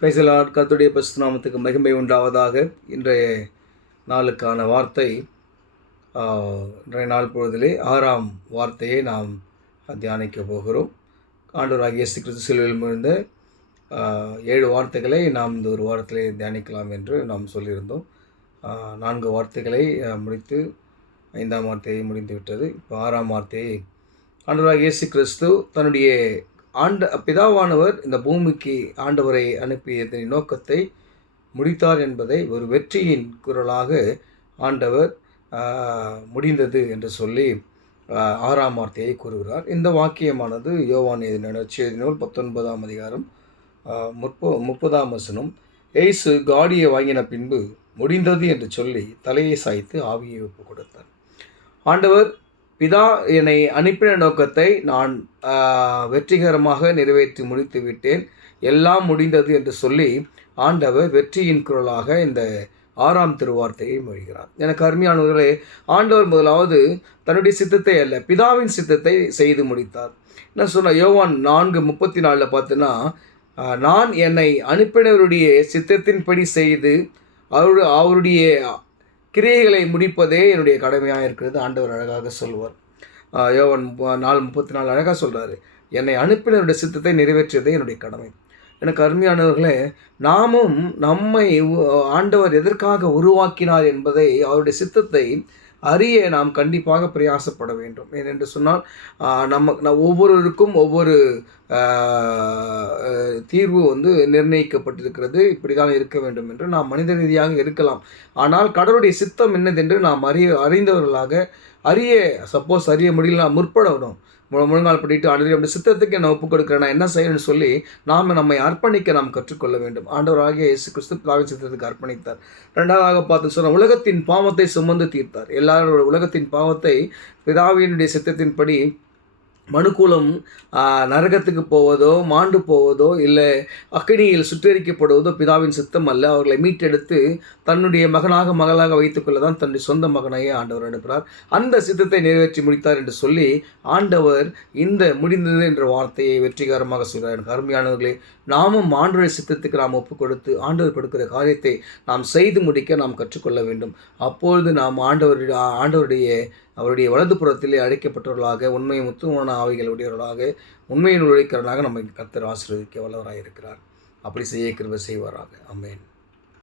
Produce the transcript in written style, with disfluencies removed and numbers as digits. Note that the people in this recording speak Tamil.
Praise the Lord. கர்த்தருடைய பரிசுத்த நாமத்துக்கு மகிமை உண்டாவதாக. இன்றைய நாளுக்கான வார்த்தை, இன்றைய நாள் பொழுதிலே 6ஆம் வார்த்தையை நாம் தியானிக்க போகிறோம். ஆண்டவராகிய இயேசு கிறிஸ்து சிலுவையில் மொழிந்த 7 வார்த்தைகளை நாம் இந்த ஒரு வாரத்திலே தியானிக்கலாம் என்று நாம் சொல்லியிருந்தோம். 4 வார்த்தைகளை முடித்து 5ஆம் வார்த்தையை முடிந்துவிட்டது. இப்போ 6ஆம் வார்த்தையை, ஆண்டவராகிய இயேசு கிறிஸ்து தன்னுடைய பிதாவானவர் இந்த பூமிக்கு ஆண்டவரை அனுப்பியதன் நோக்கத்தை முடித்தார் என்பதை ஒரு வெற்றியின் குரலாக ஆண்டவர் முடிந்தது என்று சொல்லி 6ஆம் வார்த்தையை கூறுகிறார். இந்த வாக்கியமானது யோவான் எழுதின நற்செய்தி நூல் 19ஆம் அதிகாரம் 30ஆம் வசனம். இயேசு காடியை வாங்கின பின்பு முடிந்தது என்று சொல்லி தலையை சாய்த்து ஆவியை ஒப்புக் கொடுத்தார். ஆண்டவர், பிதா என்னை அனுப்பின நோக்கத்தை நான் வெற்றிகரமாக நிறைவேற்றி முடித்து விட்டேன், எல்லாம் முடிந்தது என்று சொல்லி ஆண்டவர் வெற்றியின் குரலாக இந்த 6ஆம் திருவார்த்தையை மொழிகிறார். எனக்கு அருமையானவர்களே, ஆண்டவர் முதலாவது தன்னுடைய சித்தத்தை அல்ல, பிதாவின் சித்தத்தை செய்து முடித்தார். என்ன சொன்னால், யோவான் 4:34 பார்த்தீங்கன்னா, நான் என்னை அனுப்பினவருடைய சித்தத்தின்படி செய்து அவருடைய கிரியைகளை முடிப்பதே என்னுடைய கடமையாக இருக்கிறது. ஆண்டவர் அழகாக சொல்வார். யோவான் 4:34 அழகாக சொல்கிறார், என்னை அனுப்பினருடைய சித்தத்தை நிறைவேற்றியதே என்னுடைய கடமை. எனக்கு அருமையானவர்களே, நாமும் நம்மை ஆண்டவர் எதற்காக உருவாக்கினார் என்பதை, அவருடைய சித்தத்தை அறிய நாம் கண்டிப்பாக பிரயாசப்பட வேண்டும். ஏனென்று சொன்னால், ஒவ்வொருவருக்கும் ஒவ்வொரு தீர்வு நிர்ணயிக்கப்பட்டிருக்கிறது. இப்படி தான் இருக்க வேண்டும் என்று நாம் மனித ரீதியாக இருக்கலாம். ஆனால் கடவுளுடைய சித்தம் என்னதென்று நாம் அறிந்தவர்களாக அறிய முடியல, நாம் முற்படணும். முழங்கால் படிட்டு ஆண்டவருடைய சித்தத்துக்கு என்ன ஒப்புக் கொடுக்குறேன், நான் என்ன செய்யணும்னு சொல்லி நம்மை அர்ப்பணிக்க நாம் கற்றுக்கொள்ள வேண்டும். ஆண்டவராகிய இயேசு கிறிஸ்து பிதாவின் சித்தத்துக்கு அர்ப்பணித்தார். 2வது பார்த்து சொன்னால், உலகத்தின் பாவத்தை சுமந்து தீர்த்தார். எல்லாரோட உலகத்தின் பாவத்தை பிதாவினுடைய சித்தத்தின்படி மனுக்குலம் நரகத்துக்கு போவதோ, மாண்டு போவதோ, இல்லை அக்கினியில் சுட்டெரிக்கப்படுவதோ பிதாவின் சித்தம் அல்ல. அவர்களை மீட்டெடுத்து தன்னுடைய மகளாக வைத்துக்கொள்ள தான் தன்னுடைய சொந்த மகனையே ஆண்டவர் அனுப்புகிறார். அந்த சித்தத்தை நிறைவேற்றி முடித்தார் என்று சொல்லி ஆண்டவர் இந்த முடிந்தது என்ற வார்த்தையை வெற்றிகரமாக சொல்கிறார். எனக்கு அருமையானவர்களே, நாமும் ஆண்டவருடைய சித்தத்துக்கு நாம் ஒப்புக் கொடுத்து ஆண்டவர் கொடுக்கிற காரியத்தை நாம் செய்து முடிக்க நாம் கற்றுக்கொள்ள வேண்டும். அப்பொழுது நாம் அவருடைய வலது புறத்திலே அழைக்கப்பட்டவர்களாக, உண்மை முத்துமான ஆவிகள் உடையவர்களாக, உண்மையின் உழைக்கிறவர்களாக நம்மை கர்த்தர் ஆசீர்வதிக்க வல்லவராக இருக்கிறார். அப்படி செய்ய கிருபை செய்வாராக. ஆமென்.